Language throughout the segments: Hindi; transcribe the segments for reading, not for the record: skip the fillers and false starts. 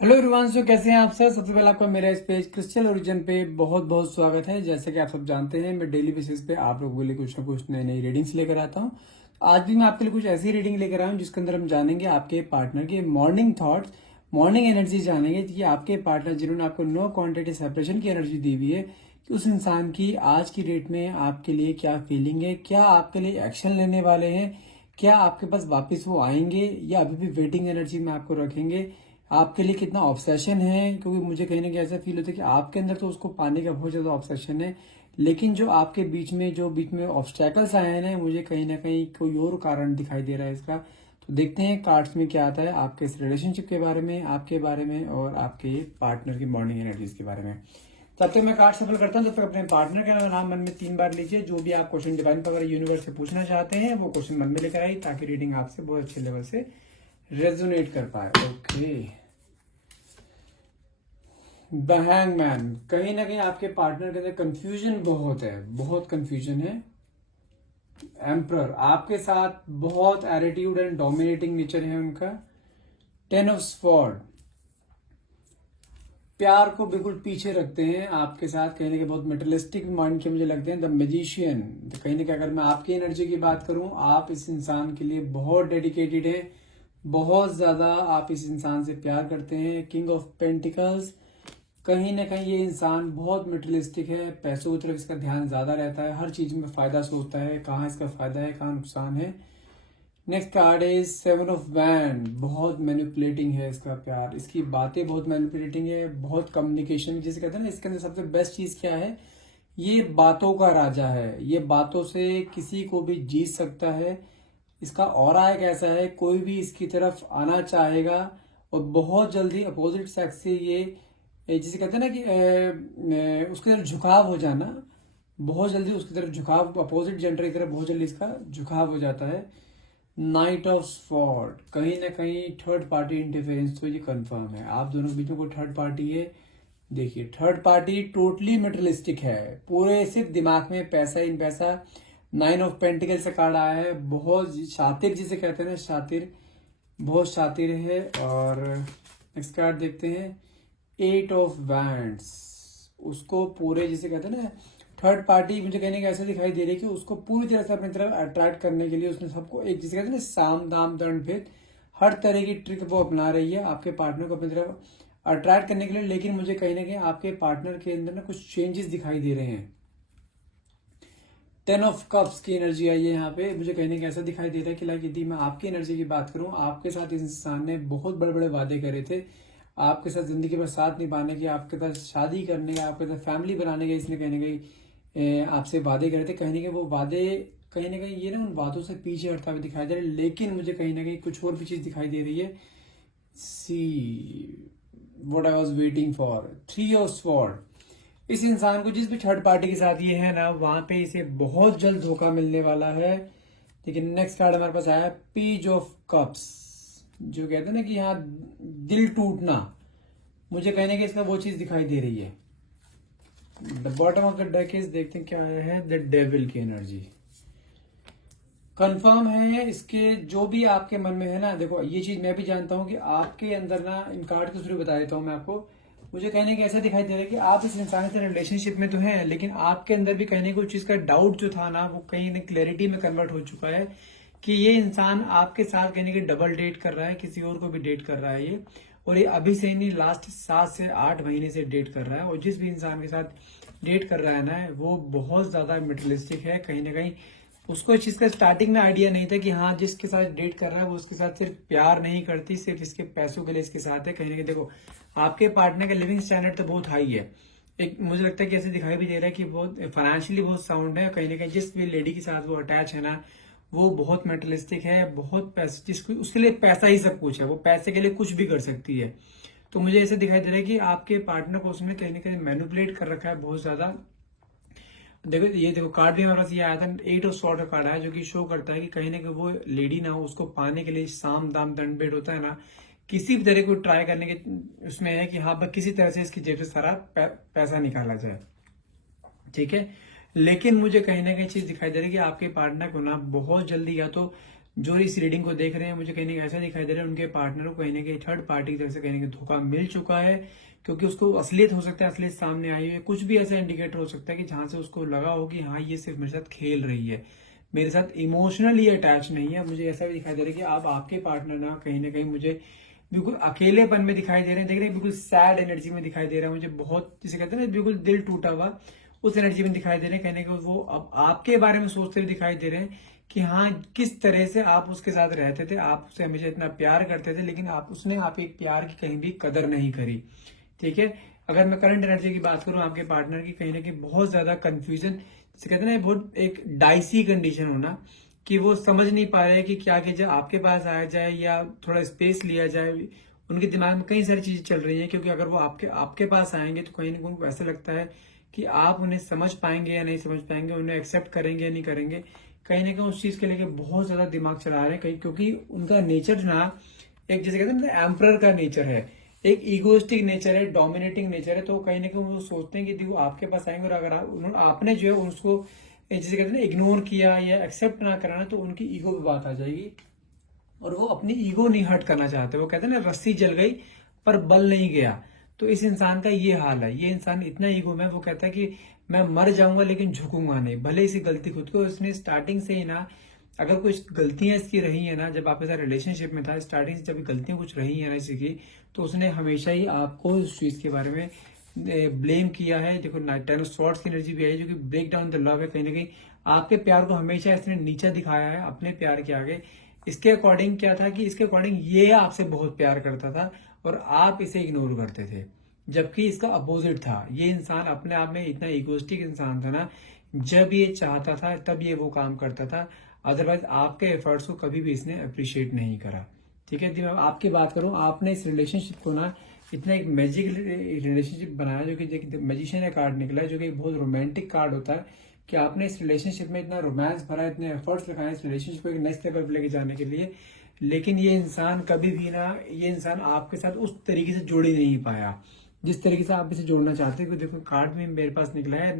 Hello everyone. सो कैसे हैं आप सब। सबसे पहले आपका मेरा इस पेज क्रिस्टल ओरिजिन पे बहुत बहुत स्वागत है। जैसे कि आप सब जानते हैं, मैं डेली बेसिस पे आप लोगों के लिए कुछ ना कुछ नई नई रीडिंग्स लेकर आता हूं। आज भी मैं आपके लिए कुछ ऐसी रीडिंग लेकर आया हूं जिसके अंदर हम जानेंगे आपके पार्टनर के मॉर्निंग थॉट्स, मॉर्निंग एनर्जी जानेंगे कि आपके पार्टनर जिन्होंने आपको नो क्वांटिटी सेपरेशन की एनर्जी दी हुई है, कि उस इंसान की आज की डेट में आपके लिए क्या फीलिंग है, क्या आपके लिए एक्शन लेने वाले हैं, क्या आपके पास वापस वो आएंगे या अभी भी वेटिंग एनर्जी में आपको रखेंगे, आपके लिए कितना ऑब्सेशन है। क्योंकि मुझे कहीं ना कहीं ऐसा फील होता है कि आपके अंदर तो उसको पाने का बहुत ज्यादा ऑब्सेशन है, लेकिन जो आपके बीच में ऑब्स्टेकल्स आए हैं, मुझे कहीं ना कहीं कोई और कारण दिखाई दे रहा है इसका। तो देखते हैं कार्ड्स में क्या आता है आपके इस रिलेशनशिप के बारे में, आपके बारे में और आपके पार्टनर की मॉर्निंग एनर्जीज के बारे में। तब तक मैं कार्ड सफल करता हूँ, तब तक अपने पार्टनर का नाम मन में 3 बार लीजिए। जो भी आप क्वेश्चन डिवाइन पावर यूनिवर्स से पूछना चाहते हैं वो क्वेश्चन मन में लेकर आइए, ताकि रीडिंग आपसे बहुत अच्छे लेवल से रेजोनेट कर पाए। Okay, the hangman. कहीं ना कहीं आपके पार्टनर के अंदर कंफ्यूजन बहुत है, बहुत कंफ्यूजन है। एम्प्रर, आपके साथ बहुत एटीट्यूड एंड डोमिनेटिंग नेचर है उनका। 10 ऑफ स्वॉर्ड, प्यार को बिल्कुल पीछे रखते हैं आपके साथ, कहीं ना कहीं बहुत मेटलिस्टिक माइंड के मुझे लगते हैं। द मैजिशियन, कहीं ना कहीं अगर मैं आपकी एनर्जी की बात करूं, आप इस इंसान के लिए बहुत डेडिकेटेड हैं, बहुत ज्यादा आप इस इंसान से प्यार करते हैं। किंग ऑफ पेंटिकल्स, कहीं ना कहीं ये इंसान बहुत मटेरियलिस्टिक है, पैसों की तरफ इसका ध्यान ज्यादा रहता है, हर चीज में फायदा सोचता है, कहाँ इसका फायदा है कहाँ नुकसान है। Next card is 7 of wand, बहुत मैनिपुलेटिंग है इसका प्यार, इसकी बातें बहुत मैनिपुलेटिंग है, बहुत कम्युनिकेशन जिसे कहते हैं ना। इसके अंदर सबसे बेस्ट चीज क्या है, ये बातों का राजा है, ये बातों से किसी को भी जीत सकता है। इसका ऑरा एक ऐसा है, कोई भी इसकी तरफ आना चाहेगा और बहुत जल्दी अपोजिट सेक्स से ये जिसे कहते हैं ना कि उसकी तरफ झुकाव हो जाना, बहुत जल्दी उसकी तरफ झुकाव, अपोजिट जेंडर की तरफ बहुत जल्दी इसका झुकाव हो जाता है। नाइट ऑफ स्वॉर्ड, कहीं ना कहीं थर्ड पार्टी इंटरफेरेंस तो ये कंफर्म है, आप दोनों के बीच में कोई थर्ड पार्टी है। देखिए, थर्ड पार्टी टोटली मटेरियलिस्टिक है, पूरे सिर्फ दिमाग में पैसा इन पैसा। 9 ऑफ पेंटिकल से कार्ड आया है, बहुत शातिर जिसे कहते हैं ना, शातिर, बहुत शातिर है। और नेक्स्ट कार्ड देखते हैं, 8 ऑफ वैंड्स, उसको पूरे जिसे कहते हैं ना, थर्ड पार्टी मुझे कहने का ऐसा दिखाई दे रही है कि उसको पूरी तरह से अपनी तरफ अट्रैक्ट करने के लिए उसने सबको एक जिसे कहते हैं ना, साम दाम दंड भेद, हर तरह की ट्रिक वो अपना रही है आपके पार्टनर को अपनी तरफ अट्रैक्ट करने के लिए। लेकिन मुझे कहीं ना कहीं आपके पार्टनर के अंदर ना कुछ चेंजेस दिखाई दे रहे हैं। 10 ऑफ कप्स की एनर्जी आई है यहाँ पे, मुझे कहीं ना कहीं ऐसा दिखाई दे रहा है कि लाइक यदि मैं आपकी एनर्जी की बात करूं, आपके साथ इस इंसान ने बहुत बड़े बड़े वादे करे थे, आपके साथ जिंदगी भर साथ निभाने के, आपके साथ शादी करने के, आपके साथ फैमिली बनाने के, इसने कहीं ना कहीं आपसे वादे करे थे। कहीं ना कहीं वो वादे, कहीं ना कहीं ये ना उन वादों से पीछे हटता हुआ दिखाई दे रहा है। लेकिन मुझे कहीं ना कहीं कुछ और भी चीज दिखाई दे रही है। See what I was waiting for, 3 of sword, इस इंसान को जिस भी थर्ड पार्टी के साथ ये है ना, वहां पे इसे बहुत जल्द धोखा मिलने वाला है। लेकिन नेक्स्ट कार्ड हमारे पास आया पेज ऑफ कप्स, जो कहते हैं ना कि यहाँ दिल टूटना, मुझे कहने की इसका वो चीज दिखाई दे रही है। The bottom of the deck is, देखते हैं क्या आया है, द डेविल की एनर्जी। कंफर्म है इसके जो भी आपके मन में है ना। देखो, ये चीज मैं भी जानता हूं कि आपके अंदर ना, इन कार्ड के थ्रू बता देता हूं मैं आपको, मुझे कहने का ऐसा दिखाई दे रहा है कि आप इस इंसान से रिलेशनशिप में तो हैं, लेकिन आपके अंदर भी कहने को चीज का डाउट जो था ना, वो कहीं ना क्लैरिटी में कन्वर्ट हो चुका है कि ये इंसान आपके साथ कहने की डबल डेट कर रहा है, किसी और को भी डेट कर रहा है ये। और ये अभी से नहीं, लास्ट 7 से 8 महीने से डेट कर रहा है। और जिस भी इंसान के साथ डेट कर रहा है ना, वो बहुत ज्यादा मेटलिस्टिक है। कहीं ना कहीं उसको इस चीज का स्टार्टिंग में आइडिया नहीं था कि हाँ, जिसके साथ डेट कर रहा है वो उसके साथ सिर्फ प्यार नहीं करती, सिर्फ इसके पैसों के लिए इसके साथ है। कहीं ना कहीं देखो, आपके पार्टनर का लिविंग स्टैंडर्ड तो बहुत हाई है, एक मुझे लगता है कि ऐसे दिखाई भी दे रहा है कि बहुत फाइनेंशियली बहुत साउंड है। कहीं ना कहीं जिस भी लेडी के साथ वो अटैच है ना, वो बहुत मेटलिस्टिक है, बहुत पैसे, जिसको उसके लिए पैसा ही सब कुछ है, वो पैसे के लिए कुछ भी कर सकती है। तो मुझे ऐसे दिखाई दे रहा है कि आपके पार्टनर को उसने कहीं ना कहीं मैनिपुलेट कर रखा है बहुत ज्यादा। देखो, ये देखो कार्ड भी हमारे पास ये आया था, 8 ऑफ स्वॉर्ड का कार्ड आया, जो कि शो करता है कि कहीं ना कहीं वो लेडी ना, उसको पाने के लिए साम दाम दंड भेद होता है ना, किसी भी तरह को ट्राई करने के उसमें है कि हाँ, बस किसी तरह से इसकी जेब से सारा पैसा निकाला जाए, ठीक है। लेकिन मुझे कहीं ना कहीं चीज दिखाई दे रही है कि आपके पार्टनर को ना बहुत जल्दी या तो जो इस रीडिंग को देख रहे हैं, मुझे कहीं ना कहीं ऐसा दिखाई दे रहा है उनके पार्टनर को कहीं ना कहीं थर्ड पार्टी की तरफ से कहीं ना कहीं धोखा मिल चुका है, क्योंकि उसको असलियत हो सकता है, असलियत सामने आई है। कुछ भी ऐसा इंडिकेटर हो सकता है कि जहां से उसको लगा हो कि हाँ ये सिर्फ मेरे साथ खेल रही है, मेरे साथ इमोशनली अटैच नहीं है। मुझे ऐसा भी दिखाई दे रहा है कि आप आपके पार्टनर ना कहीं मुझे बिल्कुल अकेलेपन में दिखाई दे रहे हैं, देख रहे हैं बिल्कुल सैड एनर्जी में दिखाई दे रहा है मुझे, बहुत जिसे कहते हैं ना बिल्कुल दिल टूटा हुआ उस एनर्जी में दिखाई दे रहे हैं। कहने को वो अब आपके बारे में सोचते हुए दिखाई दे रहे हैं कि हाँ किस तरह से आप उसके साथ रहते थे, आप उसे हमेशा इतना प्यार करते थे, लेकिन उसने आपके प्यार की कहीं भी कदर नहीं करी। ठीक है, अगर मैं करंट एनर्जी की बात करूं आपके पार्टनर की, कहीं ना कहीं बहुत ज्यादा कंफ्यूजन, जिसे कहते हैं ना बहुत एक डाइसी कंडीशन होना, कि वो समझ नहीं पा रहे कि क्या किया जाए, आपके पास आया जाए या थोड़ा स्पेस लिया जाए। उनके दिमाग में कई सारी चीजें चल रही हैं, क्योंकि अगर वो आपके आपके पास आएंगे तो कहीं ना कहीं उनको ऐसा लगता है कि आप उन्हें समझ पाएंगे या नहीं समझ पाएंगे, उन्हें एक्सेप्ट करेंगे या नहीं करेंगे। कहीं ना कहीं उस चीज के लेके बहुत ज्यादा दिमाग चला रहे हैं कहीं, क्योंकि उनका नेचर ना एक जैसे कहते हैं ना एम्परर का नेचर है, एक इगोइस्टिक नेचर है, डोमिनेटिंग नेचर है। तो कहीं ना कहीं वो सोचते हैं कि वो आपके पास आएंगे और अगर आपने जो है उसको जैसे कहते हैं ना इग्नोर किया या एक्सेप्ट ना कराना, तो उनकी ईगो पे बात आ जाएगी और वो अपनी ईगो नहीं हर्ट करना चाहते। वो कहते हैं ना रस्सी जल गई पर बल नहीं गया। तो इस इंसान का ये हाल है, ये इंसान इतना ईगो में, वो कहता है कि मैं मर जाऊंगा लेकिन झुकूंगा नहीं, भले इसी गलती खुद को इसने स्टार्टिंग से ही ना, अगर कुछ गलतियां इसकी रही है ना, जब आपके साथ रिलेशनशिप में था स्टार्टिंग से जब गलतियां कुछ रही है ना इसी की, तो उसने हमेशा ही आपको उस चीज के बारे में ब्लेम किया है। देखो 10 ऑफ स्वॉर्ड्स की एनर्जी भी आई, जो कि ब्रेक डाउन द लव है। कहीं ना कहीं आपके प्यार को हमेशा इसने नीचा दिखाया है अपने प्यार के आगे। इसके अकॉर्डिंग क्या था कि इसके अकॉर्डिंग ये आपसे बहुत प्यार करता था और आप इसे इग्नोर करते थे, जबकि इसका अपोजिट था। ये इंसान अपने आप में इतना इगोस्टिक इंसान था ना, जब ये चाहता था तब ये वो काम करता था, अदरवाइज आपके एफर्ट्स को कभी भी इसने अप्रिशिएट नहीं करा। ठीक है, मैं आपकी बात करूं, आपने इस रिलेशनशिप को ना इतना एक मैजिक रिलेशनशिप बनाया, जो कि मैजिशियन का कार्ड निकला है, जो कि बहुत रोमांटिक कार्ड होता है, कि आपने इस रिलेशनशिप में इतना रोमांस भरा, इतने एफर्ट्स लगाए इस रिलेशनशिप को एक नेक्स्ट लेवल पर लेके जाने के लिए, लेकिन ये इंसान कभी भी ना, ये इंसान आपके साथ उस तरीके से जोड़ ही नहीं पाया जिस तरीके से आप इसे जोड़ना चाहते हैं। देखो कार्ड में मेरे पास निकला है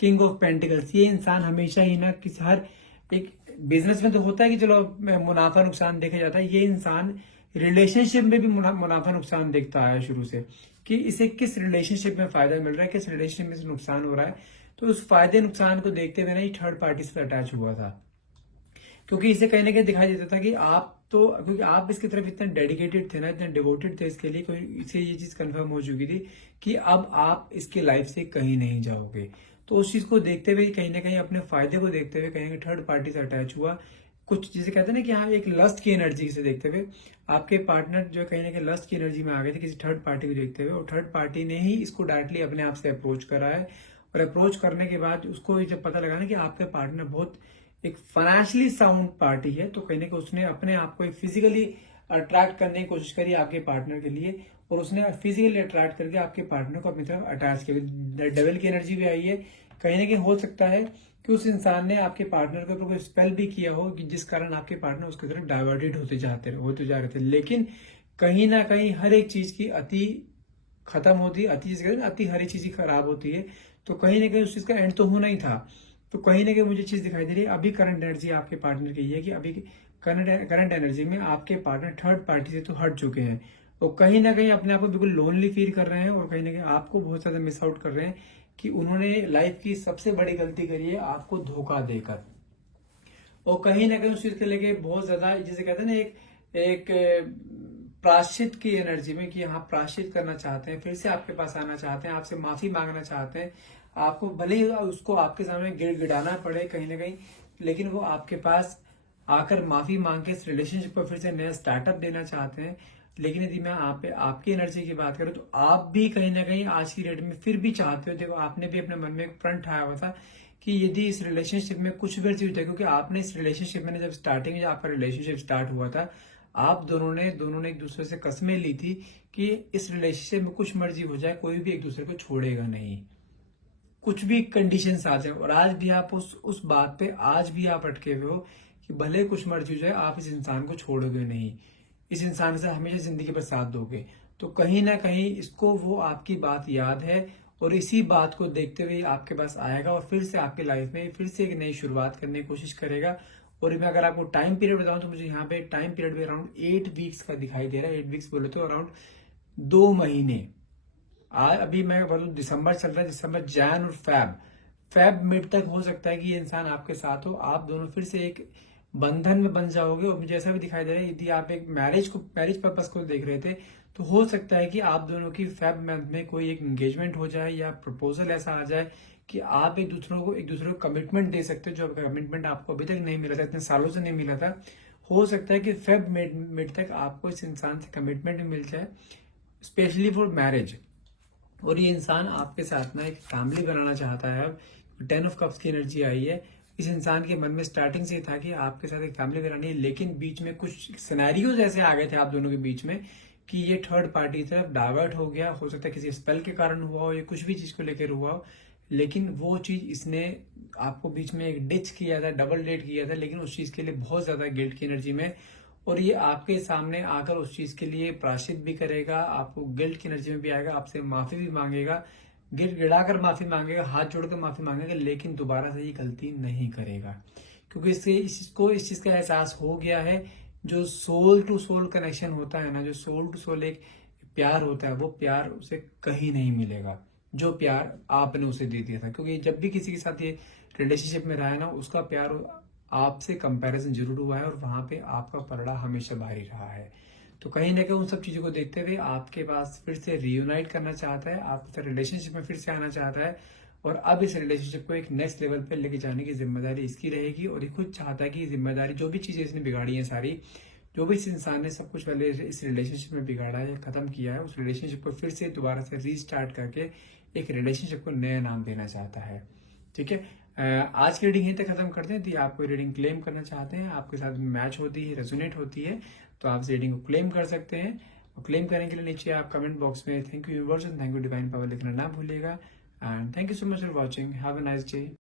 किंग ऑफ पेंटिकल्स। ये इंसान हमेशा ही ना किसी हर एक बिजनेस में तो होता है कि चलो मुनाफा नुकसान देखा जाता है, ये इंसान रिलेशनशिप में भी मुनाफा नुकसान देखता आया शुरू से, कि इसे किस रिलेशनशिप में फायदा मिल रहा है, किस रिलेशनशिप में नुकसान हो रहा है। तो उस फायदे नुकसान को देखते हुए ना ये थर्ड पार्टी से अटैच हुआ था, क्योंकि इसे कहीं ना कहीं दिखाई देता था कि आप तो, क्योंकि आप इसकी तरफ इतने डेडिकेटेड थे ना, इतने डिवोटेड थे इसके लिए, कोई इसे ये चीज कंफर्म हो चुकी थी कि अब आप इसकी लाइफ से कहीं नहीं जाओगे। तो उस चीज को देखते हुए कहीं ना कहीं अपने फायदे को देखते हुए कहीं थर्ड पार्टी से अटैच हुआ। कुछ जिसे कहते हैं ना कि हाँ एक लस्ट की एनर्जी से देखते हुए आपके पार्टनर जो कहीं ना कहीं लस्ट की एनर्जी में आ गए थे किसी थर्ड पार्टी को देखते हुए, और थर्ड पार्टी ने ही इसको डायरेक्टली अपने आप से अप्रोच करा है। और अप्रोच करने के बाद उसको जब पता लगा ना कि आपके पार्टनर बहुत एक फाइनेंशियली साउंड पार्टी है, तो कहीं ना कहीं उसने अपने आप को फिजिकली अट्रैक्ट करने की कोशिश करी आपके पार्टनर के लिए, और उसने फिजिकली अट्रैक्ट करके आपके पार्टनर को अपनी तरफ अटैच किया। डेविल की एनर्जी भी आई है, कहीं ना कहीं हो सकता है कि उस इंसान ने आपके पार्टनर के ऊपर कोई स्पेल भी किया हो, कि जिस कारण आपके पार्टनर उसकी तरफ डाइवर्टेड होते जा रहे थे। लेकिन कहीं ना कहीं हर एक चीज की अति खत्म होती है, अति हर एक चीज ही खराब होती है, तो कहीं ना कहीं उस चीज का एंड तो होना ही था। तो कहीं ना कहीं मुझे चीज दिखाई दे रही है, अभी करंट एनर्जी आपके पार्टनर की है कि अभी करंट एनर्जी में आपके पार्टनर थर्ड पार्टी से तो हट चुके हैं, और कहीं ना कहीं अपने आप को बिल्कुल लोनली फील कर रहे हैं, और कहीं ना कहीं आपको बहुत ज्यादा मिस आउट कर रहे हैं, कि उन्होंने लाइफ की सबसे बड़ी गलती करी है आपको धोखा देकर। और कहीं ना कहीं उस चीज के लेके बहुत ज्यादा जिसे कहते हैं ना एक प्राश्चित की एनर्जी में, कि हाँ प्राश्चित करना चाहते हैं, फिर से आपके पास आना चाहते हैं, आपसे माफी मांगना चाहते हैं। आपको भले ही उसको आपके सामने गिड़गिड़ाना पड़े कहीं ना कहीं, लेकिन वो आपके पास आकर माफी मांग के इस रिलेशनशिप को फिर से नया स्टार्टअप देना चाहते हैं। लेकिन यदि मैं आपकी एनर्जी की बात करूं, तो आप भी कहीं ना कहीं आज की डेट में फिर भी चाहते हो, देखो आपने भी अपने मन में एक प्रण ठाया हुआ था कि यदि इस रिलेशनशिप में कुछ भी चीज है, क्योंकि आपने इस रिलेशनशिप में जब स्टार्टिंग में आपका रिलेशनशिप स्टार्ट हुआ था, आप दोनों ने एक दूसरे से कस्में ली थी कि इस रिलेशनशिप में कुछ मर्जी हो जाए, कोई भी एक दूसरे को छोड़ेगा नहीं, कुछ भी कंडीशंस आ जाए। और आज भी आप उस बात पे आज भी आप अटके हुए हो कि भले कुछ मर्जी हो जाए, आप इस इंसान को छोड़ोगे नहीं, इस इंसान से हमेशा जिंदगी पर साथ दोगे। तो कहीं ना कहीं इसको वो आपकी बात याद है, और इसी बात को देखते हुए आपके पास आएगा, और फिर से आपकी लाइफ में फिर से एक नई शुरुआत करने की कोशिश करेगा, और मैं अगर आपको टाइम पीरियड बताऊं तो मुझे यहाँ पे टाइम पीरियड भी अराउंड 8 वीक्स का दिखाई दे रहा है। 8 वीक्स बोले तो अराउंड 2 महीने। आज अभी मैं बोलूँ दिसंबर चल रहा है, दिसंबर, जैन और फैब मिड तक हो सकता है कि ये इंसान आपके साथ हो, आप दोनों फिर से एक बंधन में बन जाओगे। और मुझे ऐसा भी दिखाई दे रहा है यदि आप एक मैरिज पर्पस को देख रहे थे तो हो सकता है कि आप दोनों की फेब मंथ में कोई एक एंगेजमेंट हो जाए या प्रपोजल ऐसा आ जाए कि आप एक दूसरे को कमिटमेंट दे सकते हो, जो कमिटमेंट आपको अभी तक नहीं मिला था, इतने सालों से नहीं मिला था। हो सकता है कि फेब मिड तक आपको इस इंसान से कमिटमेंट मिल जाए, स्पेशली फॉर मैरिज। और ये इंसान आपके साथ ना एक फैमिली बनाना चाहता है। अब 10 ऑफ कप्स की एनर्जी आई है। इस इंसान के मन में स्टार्टिंग से ही था कि आपके साथ एक फैमिली बनानी है, लेकिन बीच में कुछ सिनेरियोज ऐसे आ गए थे आप दोनों के बीच में कि ये थर्ड पार्टी की तरफ डाइवर्ट हो गया। हो सकता है किसी स्पेल के कारण हुआ हो या कुछ भी चीज को लेकर हुआ हो, लेकिन वो चीज इसने आपको बीच में एक डिच किया था, डबल डेट किया था, लेकिन उस चीज के लिए बहुत ज्यादा गिल्ट की एनर्जी में, और ये आपके सामने आकर उस चीज के लिए प्रायश्चित भी करेगा, आपको गिल्ट की एनर्जी में भी आएगा, आपसे माफी भी मांगेगा, गिड़गिड़ाकर माफी मांगेगा, हाथ जोड़कर माफी मांगेगा, लेकिन दोबारा से ये गलती नहीं करेगा, क्योंकि इससे इस चीज का एहसास हो गया है। जो सोल टू सोल कनेक्शन होता है ना, जो सोल टू सोल एक प्यार होता है, वो प्यार उसे कहीं नहीं मिलेगा जो प्यार आपने उसे दे दिया था। क्योंकि जब भी किसी के साथ ये रिलेशनशिप में रहा है ना, उसका प्यार आपसे कंपैरिजन जरूर हुआ है और वहां पे आपका पलड़ा हमेशा भारी रहा है। तो कहीं ना कहीं उन सब चीजों को देखते हुए आपके पास फिर से रियूनाइट करना चाहता है, आपके साथ रिलेशनशिप में फिर से आना चाहता है, और अब इस रिलेशनशिप को एक नेक्स्ट लेवल पे लेके जाने की जिम्मेदारी इसकी रहेगी। और ये खुद चाहता है कि जिम्मेदारी, जो भी चीजें इसने बिगाड़ी है सारी, जो भी इस इंसान ने सब कुछ पहले इस रिलेशनशिप में बिगाड़ा है, खत्म किया है, उस रिलेशनशिप को फिर से दोबारा से रीस्टार्ट करके एक रिलेशनशिप को नया नाम देना चाहता है। ठीक है, आज की रीडिंग यहीं तक खत्म करते हैं। यदि आप कोई रीडिंग क्लेम करना चाहते हैं, आपके साथ मैच होती है, रेजोनेट होती है, तो आप इस रीडिंग को क्लेम कर सकते हैं। और क्लेम करने के लिए नीचे आप कमेंट बॉक्स में thank you universe and thank you divine power लिखना ना भूलिएगा। And thank you so much for watching. Have a nice day.